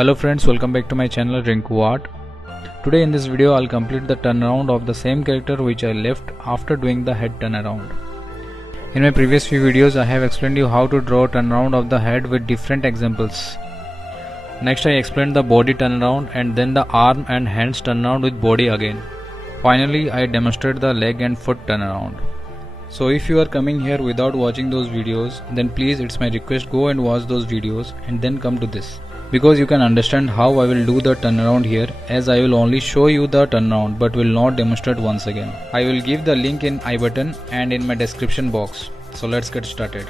Hello friends, welcome back to my channel Rinku Art. Today in this video I'll complete the turnaround of the same character which I left after doing the head turnaround. In my previous few videos I have explained you how to draw turnaround of the head with different examples. Next I explained the body turnaround and then the arm and hands turnaround with body again. Finally I demonstrated the leg and foot turnaround. So if you are coming here without watching those videos, then please, it's my request, go and watch those videos and then come to this, because you can understand how I will do the turnaround here, as I will only show you the turnaround but will not demonstrate once again. I will give the link in I button and in my description box. So let's get started.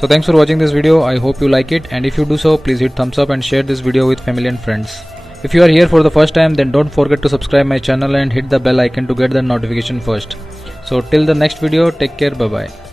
So thanks for watching this video. I hope you like it, and if you do so, please hit thumbs up and share this video with family and friends. If you are here for the first time, then don't forget to subscribe my channel and hit the bell icon to get the notification first. So till the next video, take care, bye bye.